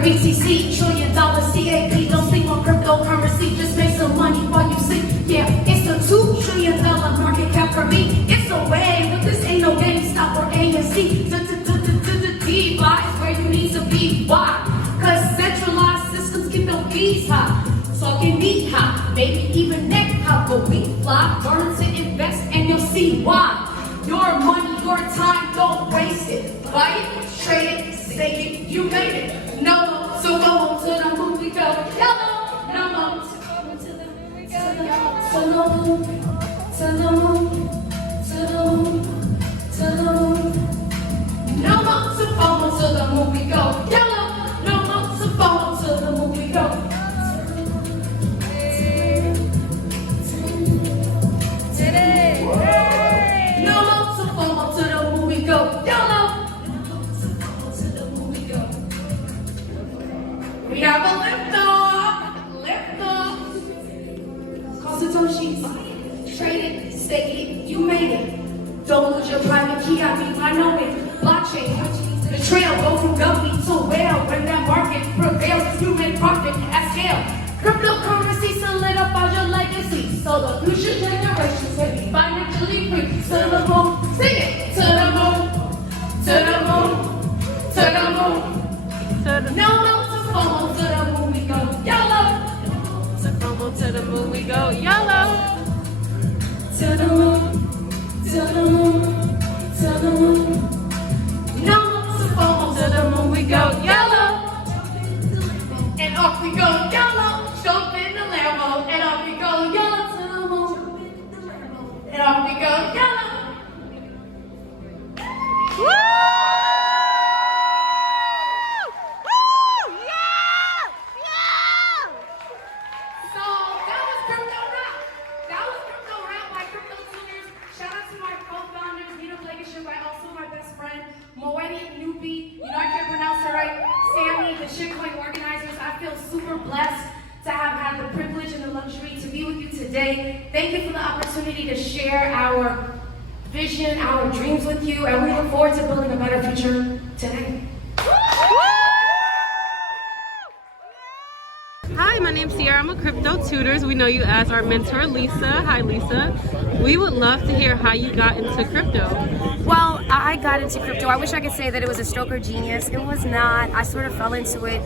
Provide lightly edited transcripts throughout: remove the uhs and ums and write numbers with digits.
BTC, $1 trillion CAP. Don't sleep on cryptocurrency, just make some money while you sleep. Yeah, it's a $2 trillion market cap for me. It's a way, but this ain't no GameStop or AMC. DeFi is where you need to be. Why? Cause centralized systems keep them fees high. Talking meat high, maybe even neck high, but we fly. Learn to invest and you'll see why. Your money, your time, don't waste it. Buy it, trade it, stake it, you made it. No, so go to the moon we go. Yellow, no more. To the moon we go. To the moon, to the moon, to the moon, to the moon. No more to FOMO, to the moon we go. Yellow, no more to FOMO, to the moon we go. We have a lift off. Call Satoshis, trade it, stake it, you made it. Don't lose your private key, I know it. Blockchain, the trail, go from guppy to whale. When that market prevails, you make profit at scale. Cryptocurrency solidifies your legacy, so the future generations can be financially free. To the moon, sing it, to the moon, to the moon, to the moon. No. FOMO to the moon we go, YOLO. To FOMO to the moon we go, YOLO. To the moon, to the moon, to the moon. No, to FOMO to the moon we go, YOLO. And off we go, YOLO. Jump in the Lambo, and off we go, YOLO to the moon. And off we go, YOLO. Woo! The Shitcoin organizers, I feel super blessed to have had the privilege and the luxury to be with you today. Thank you for the opportunity to share our vision, our dreams with you, and we look forward to building a better future today. Hi, my name's Sierra. I'm a CryptoTutors. We know you as our mentor, Lisa. Hi, Lisa. We would love to hear how you got into crypto. Well, I got into crypto. I wish I could say that it was a stroke of genius. It was not. I sort of fell into it.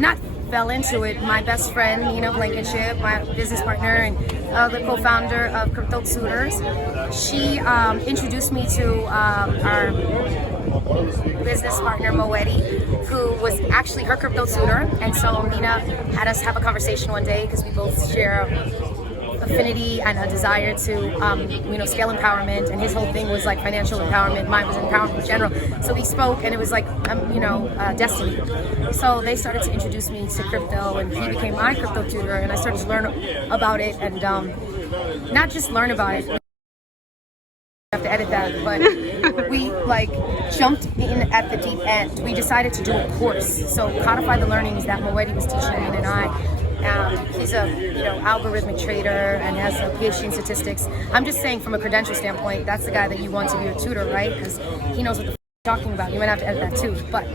My best friend, Nina Blankenship, my business partner and the co-founder of CryptoTutors, she introduced me to our business partner, Moetti, who was actually her crypto tutor. And so Nina had us have a conversation one day because we both share affinity and a desire to scale empowerment, and his whole thing was like financial empowerment. Mine was empowerment in general. So we spoke, and it was like destiny. So they started to introduce me to crypto, and he became my crypto tutor, and I started to learn about it, and not just learn about it. I have to edit that, but we jumped in at the deep end. We decided to do a course, so codify the learnings that Moetti was teaching me, and I. He's a algorithmic trader and has a PhD in statistics. I'm just saying, from a credential standpoint, that's the guy that you want to be your tutor, right? Because he knows what the talking about. You might have to edit that too. But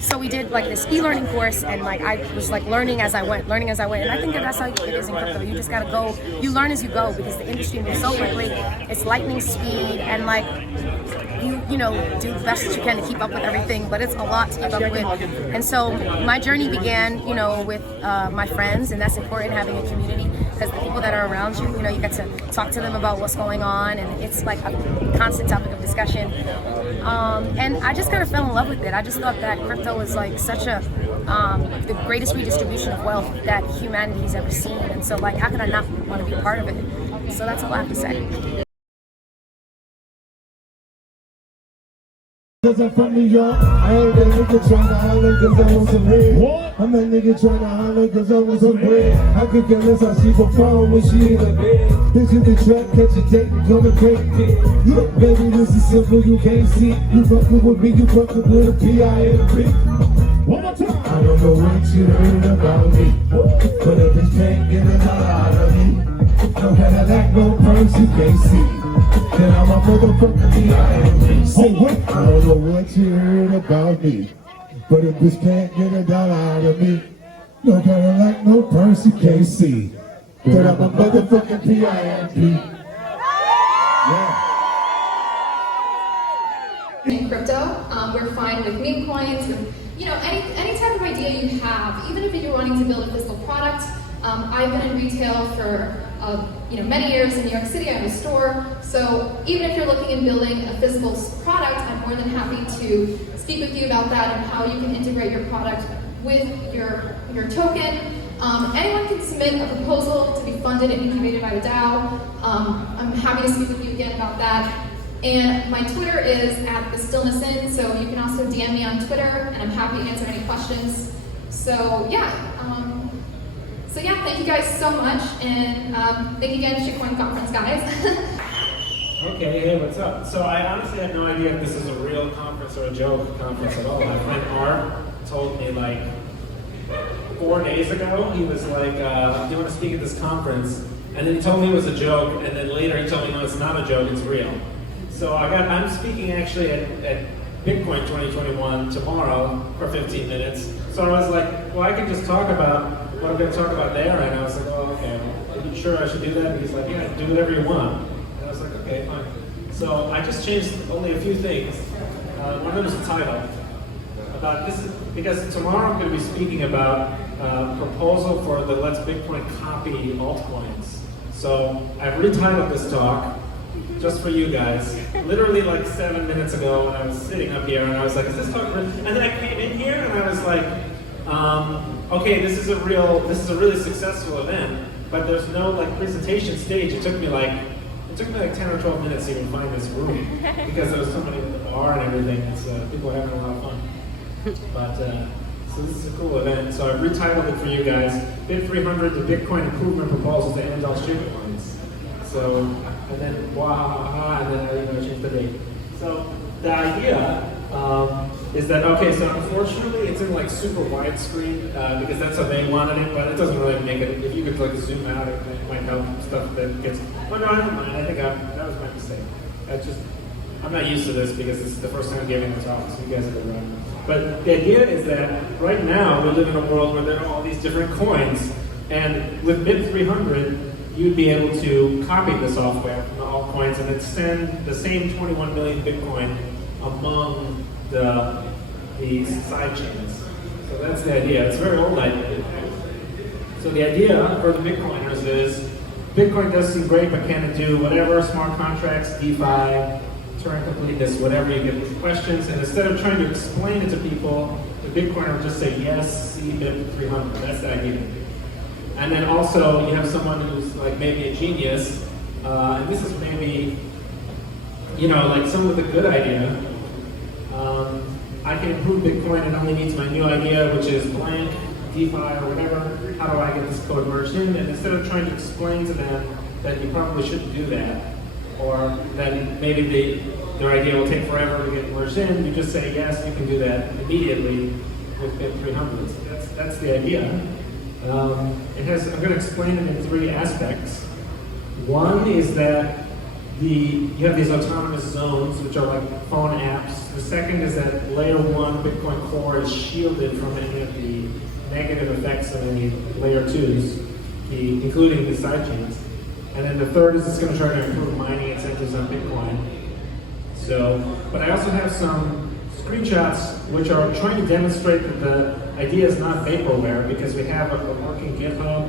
so we did this e-learning course, and I was learning as I went, and I think that's how it is in crypto. You just gotta go. You learn as you go, because the industry moves so quickly. It's lightning speed, and you do the best that you can to keep up with everything, but it's a lot to keep up with. And so my journey began, with my friends, and that's important, having a community, because the people that are around you, you get to talk to them about what's going on, and it's like a constant topic of discussion. And I just kind of fell in love with it. I just thought that crypto was such the greatest redistribution of wealth that humanity's ever seen. And so how could I not want to be a part of it? So that's all I have to say. Cause I'm from New York, I ain't that nigga tryna holler cause I want some head. What? I'm that nigga tryna holler cause I want some bread. I could get less how she perform when she in the bed. Bitch in the trap, catch a date and come and break it. Look baby, this is simple, you can't see. You fuckin' with me, you fuckin' with a P.I.M.P. One more time. I don't know what you heard about me, but a bitch can't get a dollar out of me. No Cadillac, no purse, you can't see. Then I'm a motherfucker, P.I.M.P. Say what? I don't know what you heard about me, But a bitch can't get $1 out of me. No Cadillac, no Percy KC. But I'm a motherfucking PIMP. Yeah. In crypto, we're fine with meme coins, with, any type of idea you have, even if you're wanting to build a physical product. I've been in retail for many years in New York City. I have a store, so even if you're looking at building a physical product, I'm more than happy to speak with you about that and how you can integrate your product with your token. Anyone can submit a proposal to be funded and incubated by the DAO. I'm happy to speak with you again about that. And my Twitter is @thestillnessin, so you can also DM me on Twitter, and I'm happy to answer any questions. So yeah, thank you guys so much, and thank you again, Shitcoin Conference, guys. Okay, hey, what's up? So I honestly had no idea if this is a real conference or a joke conference at all. My friend Art told me like 4 days ago, he was like, do you want to speak at this conference? And then he told me it was a joke, and then later he told me, no, it's not a joke, it's real. So I'm speaking actually at Bitcoin 2021 tomorrow for 15 minutes. So I was like, well, I can just talk about what I'm going to talk about there. And I was like, oh, okay, well, are you sure I should do that? And he's like, yeah, do whatever you want. And I was like, okay, fine. So I just changed only a few things. One of them is the title. About this is, because tomorrow I'm going to be speaking about a proposal for the Let's Bitcoin copy altcoins. So I've retitled this talk just for you guys, literally like 7 minutes ago when I was sitting up here, and I was like, is this talk real? And then I came in here and I was like, okay, this is a really successful event, but there's no like presentation stage. It took me like 10 or 12 minutes to even find this room because there was somebody at the bar and everything. It's people are having a lot of fun. But so this is a cool event. So I've retitled it for you guys: Bit300, the Bitcoin improvement proposal to end all shitcoins. So, and then and then I changed the date. So the idea is that, okay, so unfortunately it's in like super widescreen because that's how they wanted it, but it doesn't really make it. If you could like zoom out, it might help stuff that gets. Oh no, I don't mind. I think that was my mistake. I'm not used to this because this is the first time giving this talk, so you guys are good around. But the idea is that right now we live in a world where there are all these different coins, and with Bit300, you'd be able to copy the software from the altcoins and then send the same 21 million Bitcoin among the side chains. So that's the idea. It's a very old idea. So the idea for the Bitcoiners is Bitcoin does seem great, but can it do whatever? Smart contracts, DeFi, Turing completeness, whatever. You get these questions, and instead of trying to explain it to people, the Bitcoiner will just say yes, see Bit300. That's the idea. And then also you have someone who's like maybe a genius, and this is maybe, like someone with a good idea. I can improve Bitcoin, it only needs my new idea, which is blank, DeFi or whatever. How do I get this code merged in? And instead of trying to explain to them that you probably shouldn't do that, or that maybe their idea will take forever to get merged in, you just say yes, you can do that immediately with Bit300. So that's the idea. I'm going to explain it in 3 aspects. One is that you have these autonomous zones, which are like phone apps. The second is that layer 1 Bitcoin core is shielded from any of the negative effects of any layer 2s, including the sidechains. And then the third is it's going to try to improve mining incentives on Bitcoin. But I also have some screenshots which are trying to demonstrate that the idea is not vaporware, because we have a working GitHub,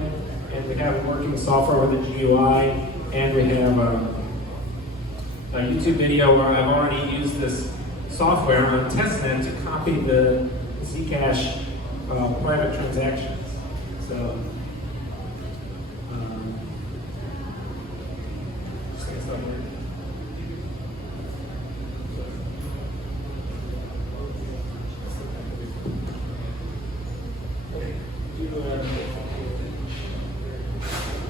and we have a working software with a GUI, and we have a YouTube video where I've already used this software on testnet to copy the Zcash private transactions. So, just gonna stop here.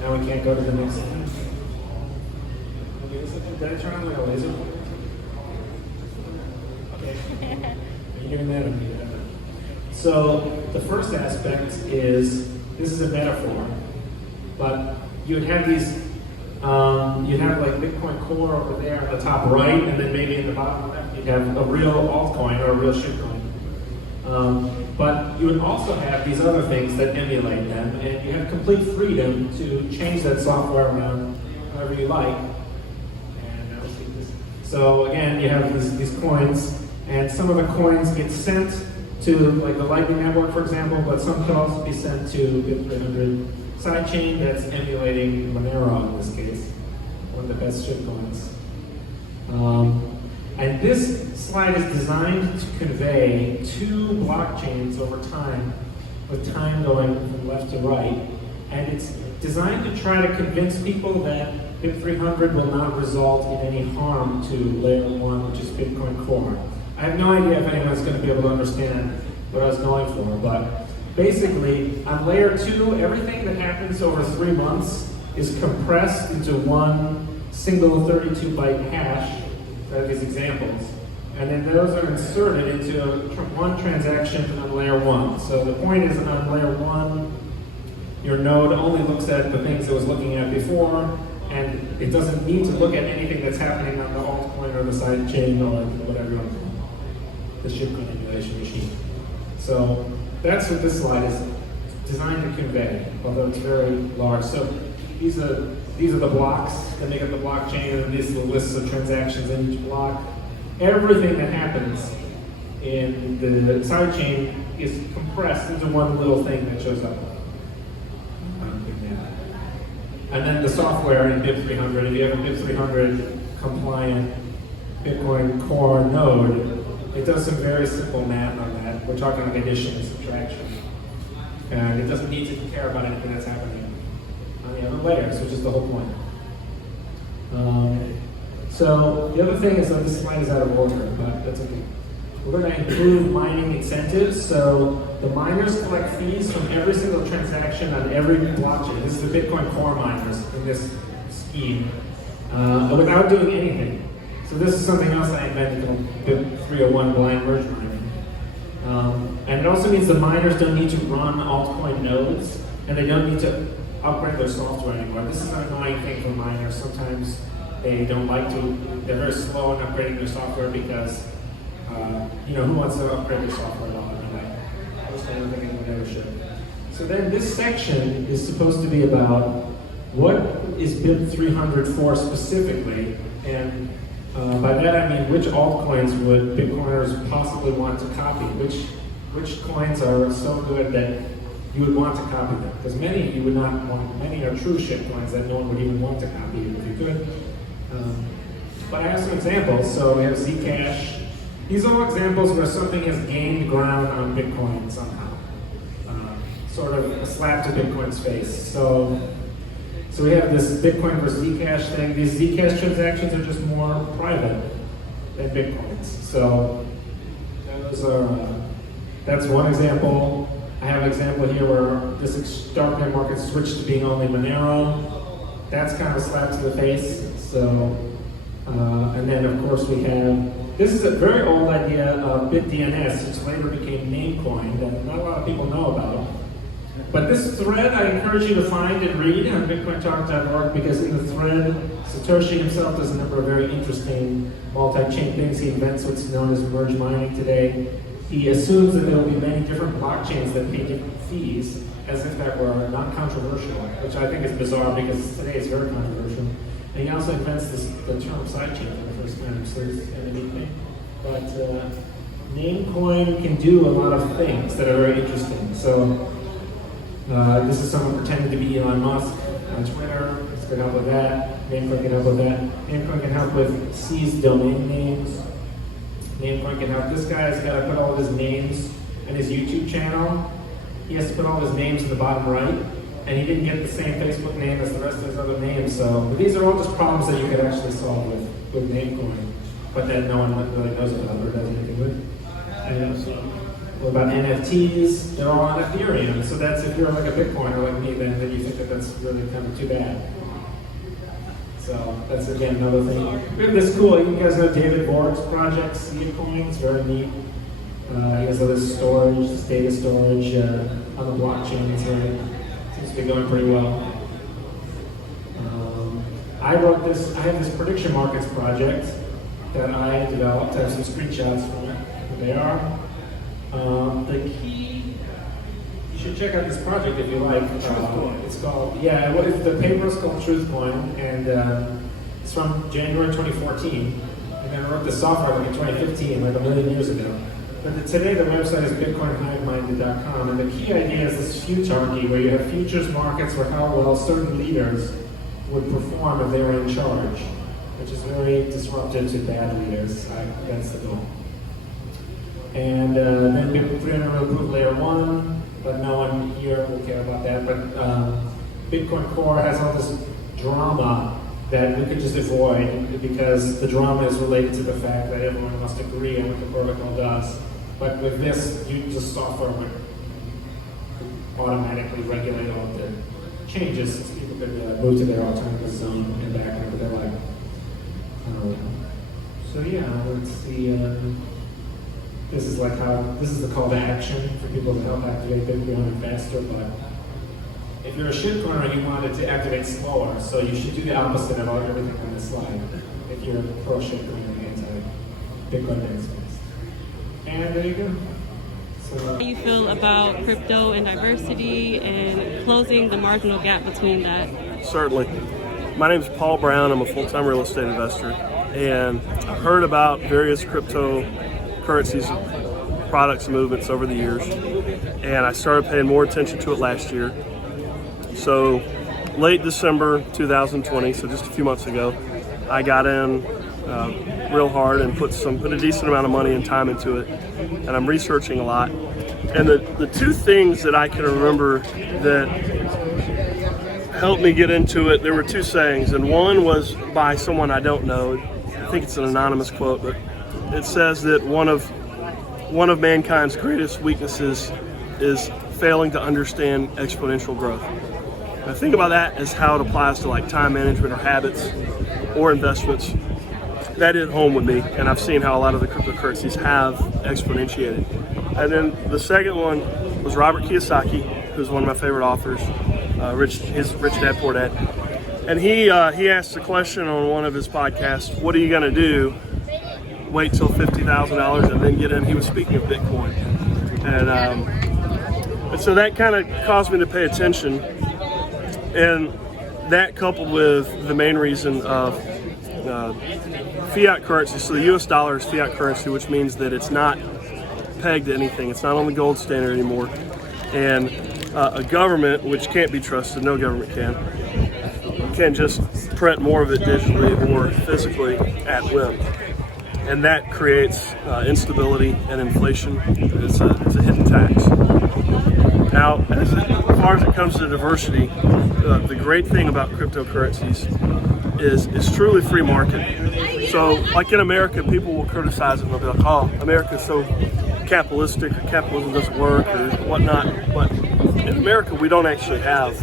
Now we can't go to the next one. Did I turn on like a laser? Okay. Are you doing that or me? So the first aspect is, this is a metaphor, but you would have these, you'd have like Bitcoin Core over there on the top right, and then maybe in the bottom left you'd have a real altcoin or a real shitcoin. But you would also have these other things that emulate them, and you have complete freedom to change that software around however you like. And I'll see this. So again, you have these coins, and some of the coins get sent to like the Lightning Network, for example, but some could also be sent to BIP300 sidechain that's emulating Monero in this case, one of the best shitcoins. And this slide is designed to convey two blockchains over time, with time going from left to right. And it's designed to try to convince people that BIP300 will not result in any harm to layer 1, which is Bitcoin Core. I have no idea if anyone's going to be able to understand what I was going for, but basically, on layer 2, everything that happens over 3 months is compressed into one single 32-byte hash. Are these examples, and then those are inserted into one transaction on layer 1. So the point is, on layer 1, your node only looks at the things it was looking at before, and it doesn't need to look at anything that's happening on the altcoin or the side chain or whatever you want to call it, the shitcoin emulation machine. So that's what this slide is designed to convey, although it's very large. So these are the blocks that make up the blockchain, and these are the lists of transactions in each block. Everything that happens in the sidechain is compressed into one little thing that shows up. And then the software in BIP300, if you have a BIP300 compliant Bitcoin Core node, it does some very simple math on that. We're talking like addition and subtraction. And it doesn't need to care about anything that's happening on the other layers, which is the whole point. So the other thing is that this slide is out of order, but that's okay. We're going to include mining incentives. So the miners collect fees from every single transaction on every blockchain. This is the Bitcoin Core miners in this scheme, without doing anything. So this is something else I invented called BIP301 blind merge mining. And it also means the miners don't need to run altcoin nodes, and they don't need to upgrade their software anymore. This is an annoying thing for miners. Sometimes they don't like to, they're very slow in upgrading their software because, who wants to upgrade their software at all anyway? I don't think anyone ever should. So then this section is supposed to be about what is BIP300 for specifically, and by that I mean which altcoins would Bitcoiners possibly want to copy, which coins are so good that you would want to copy them, because many you would not want. Many are true shitcoins that no one would even want to copy even if you could. But I have some examples. So we have Zcash. These are all examples where something has gained ground on Bitcoin somehow, sort of a slap to Bitcoin's face. So we have this Bitcoin versus Zcash thing. These Zcash transactions are just more private than Bitcoins. So that's one example. I have an example here where this darknet market switched to being only Monero. That's kind of a slap to the face. So, and then of course we have, this is a very old idea of BitDNS, which later became Namecoin, that not a lot of people know about. But this thread I encourage you to find and read on bitcointalk.org, because in the thread, Satoshi himself does a number of very interesting multi-chain things. He invents what's known as merge mining today. He assumes that there will be many different blockchains that pay different fees, as if that were not controversial, which I think is bizarre because today it's very controversial. And he also invents the term sidechain for the first time, so it's kind of neat thing. But Namecoin can do a lot of things that are very interesting. So this is someone pretending to be Elon Musk on Twitter. This can help with that. Namecoin can help with that. Namecoin can help with seized domain names. Namecoin can help. This guy's got to put all of his names in his YouTube channel. He has to put all his names in the bottom right, and he didn't get the same Facebook name as the rest of his other names. So but these are all just problems that you could actually solve with Namecoin, but that no one really knows about or does anything with. And what about NFTs? They're all on Ethereum. So that's, if you're like a Bitcoiner like me, then you think that that's really kind of too bad. So that's again another thing. We have this cool, you guys know David Borg's project, Shitcoin. It's very neat. He has all this storage, this data storage on the blockchain. It's seems to be going pretty well. I wrote this, I have this prediction markets project that I developed. I have some screenshots from it. Here they are. The key, you should check out this project if you like. It's called, yeah, what is the paper is called TruthCoin, and it's from January 2014. And then I wrote the software like in 2015, like a million years ago. But today the website is bitcoinhiveminded.com, and the key idea is this futurarchy, where you have futures markets for how well certain leaders would perform if they were in charge, which is very disruptive to bad leaders. That's the goal. And then Bitcoin will prove layer 1, but no one here will care about that. But Bitcoin Core has all this drama that we could just avoid, because the drama is related to the fact that everyone must agree on what the protocol does. But with this, just software would automatically regulate all the changes. People could move to their alternative zone and back whenever they like. So yeah, let's see. This is the call to action for people to help activate Bitcoin faster. But if you're a shitcoiner, you want it to activate slower, so you should do the opposite of everything on this slide. If you're pro shitcoin and anti-Bitcoin space. And there you go. So, How do you feel about crypto and diversity and closing the marginal gap between that? Certainly. My name is Paul Brown. I'm a full-time real estate investor, and I heard about various cryptocurrencies, products, and movements over the years, and I started paying more attention to it last year. So late December 2020, so just a few months ago, I got in real hard and put a decent amount of money and time into it, and I'm researching a lot. And the two things that I can remember that helped me get into it, there were two sayings, and one was by someone I don't know. I think it's an anonymous quote, but it says that one of mankind's greatest weaknesses is failing to understand exponential growth. And I think about that as how it applies to like time management or habits or investments. That hit home with me, and I've seen how a lot of the cryptocurrencies have exponentiated. And then the second one was Robert Kiyosaki, who's one of my favorite authors, his Rich Dad Poor Dad. And he asked a question on one of his podcasts, what are you gonna do? Wait till $50,000 and then get in. He was speaking of Bitcoin. And so that kind of caused me to pay attention. And that coupled with the main reason of fiat currency. So the US dollar is fiat currency, which means that it's not pegged to anything. It's not on the gold standard anymore. And a government, which can't be trusted, no government can just print more of it digitally or physically at whim. And that creates instability and inflation. It's a hidden tax. Now, as far as it comes to diversity, the great thing about cryptocurrencies is it's truly free market. So, like in America, people will criticize it and they'll be like, oh, America's so capitalistic, or capitalism doesn't work, or whatnot. But in America, we don't actually have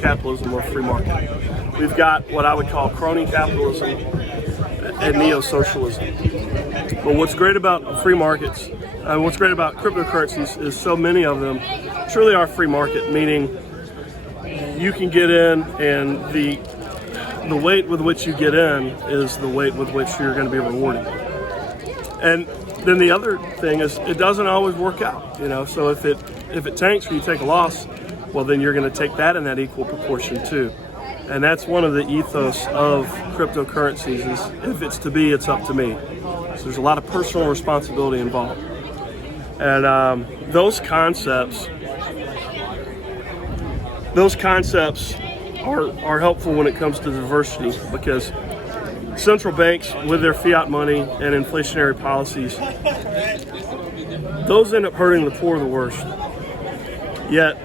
capitalism or free market. We've got what I would call crony capitalism and neo-socialism. But what's great about free markets, what's great about cryptocurrencies is so many of them truly are free market, meaning you can get in, and the weight with which you get in is the weight with which you're going to be rewarded. And then the other thing is it doesn't always work out, so if it tanks or you take a loss, well, then you're going to take that in that equal proportion too. And that's one of the ethos of cryptocurrencies is if it's to be, it's up to me. So there's a lot of personal responsibility involved. And those concepts are helpful when it comes to diversity, because central banks with their fiat money and inflationary policies, those end up hurting the poor the worst. Yet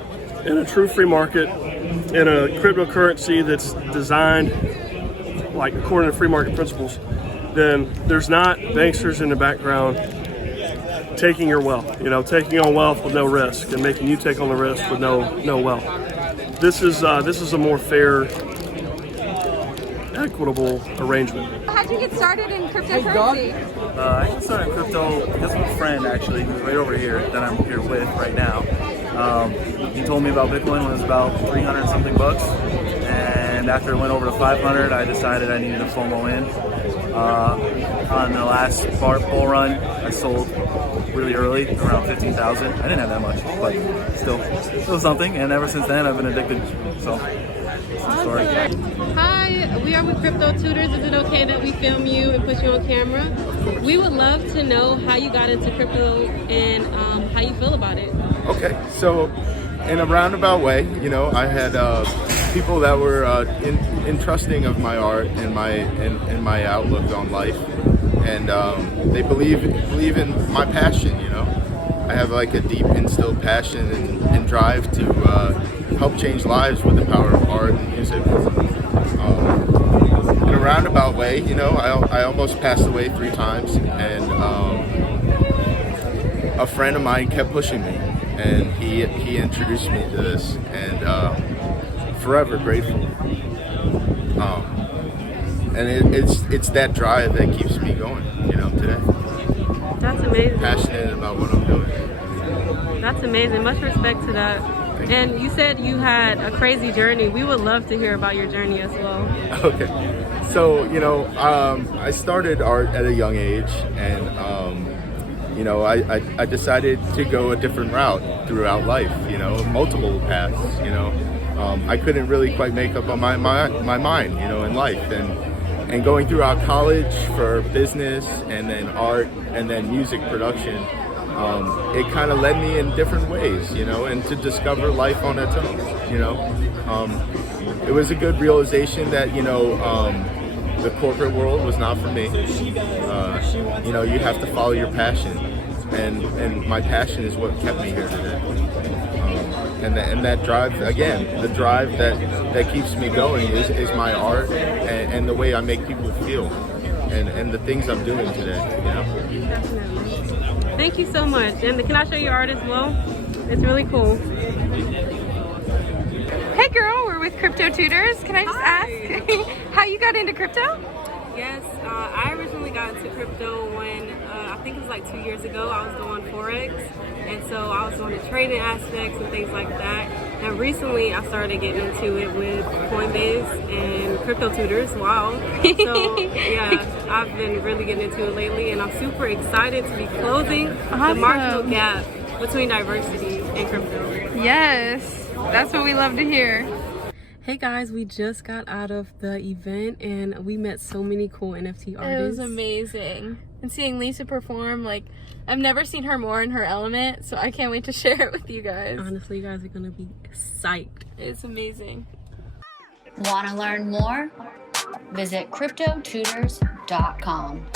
in a true free market, in a cryptocurrency that's designed like according to free market principles, then there's not banksters in the background taking your wealth, taking on wealth with no risk and making you take on the risk with no wealth. This is a more fair, equitable arrangement. How'd you get started in cryptocurrency? I got started in crypto because of a friend, actually, who's right over here that I'm here with right now. He told me about Bitcoin when it was about 300 something bucks, and after it went over to 500, I decided I needed to FOMO in. On the last bull run, I sold really early, around 15,000. I didn't have that much, but still something. And ever since then, I've been addicted. So that's the story. Hi, we are with CryptoTutors. Is it okay that we film you and put you on camera? We would love to know how you got into crypto and how you feel about it. Okay, so in a roundabout way, you know, I had people that were entrusting of my art and my outlook on life, and they believe in my passion. You know, I have like a deep instilled passion and drive to help change lives with the power of art and music. In a roundabout way, you know, I almost passed away 3 times, and a friend of mine kept pushing me, and he introduced me to this, and forever grateful. And it's that drive that keeps me going, you know, today. That's amazing. Passionate about what I'm doing. That's amazing. Much respect to that. And you said you had a crazy journey. We would love to hear about your journey as well. Okay. So, you know, I started art at a young age, and you know, I decided to go a different route throughout life, you know, multiple paths, you know. I couldn't really quite make up on my mind, you know, in life. And going throughout college for business and then art and then music production, it kind of led me in different ways, you know, and to discover life on its own, you know. It was a good realization that, you know, the corporate world was not for me. You know, you have to follow your passion, and my passion is what kept me here today. And that drive, again, the drive that keeps me going is my art and the way I make people feel, and the things I'm doing today, you know. Definitely. Thank you so much. And can I show your art as well? It's really cool. Hey girl, we're with CryptoTutors. Can I just ask how you got into crypto? Yes, I originally got into crypto when I think it was like 2 years ago. I was doing Forex, and so I was doing the trading aspects and things like that. And recently I started getting into it with Coinbase and CryptoTutors. Wow. So yeah, I've been really getting into it lately, and I'm super excited to be closing the marginal gap between diversity and crypto. Yes, that's what we love to hear. Hey guys, we just got out of the event and we met so many cool NFT artists. It was amazing. And seeing Lisa perform, like, I've never seen her more in her element, so I can't wait to share it with you guys. Honestly, you guys are gonna be psyched. It's amazing. Want to learn more? Visit CryptoTutors.com.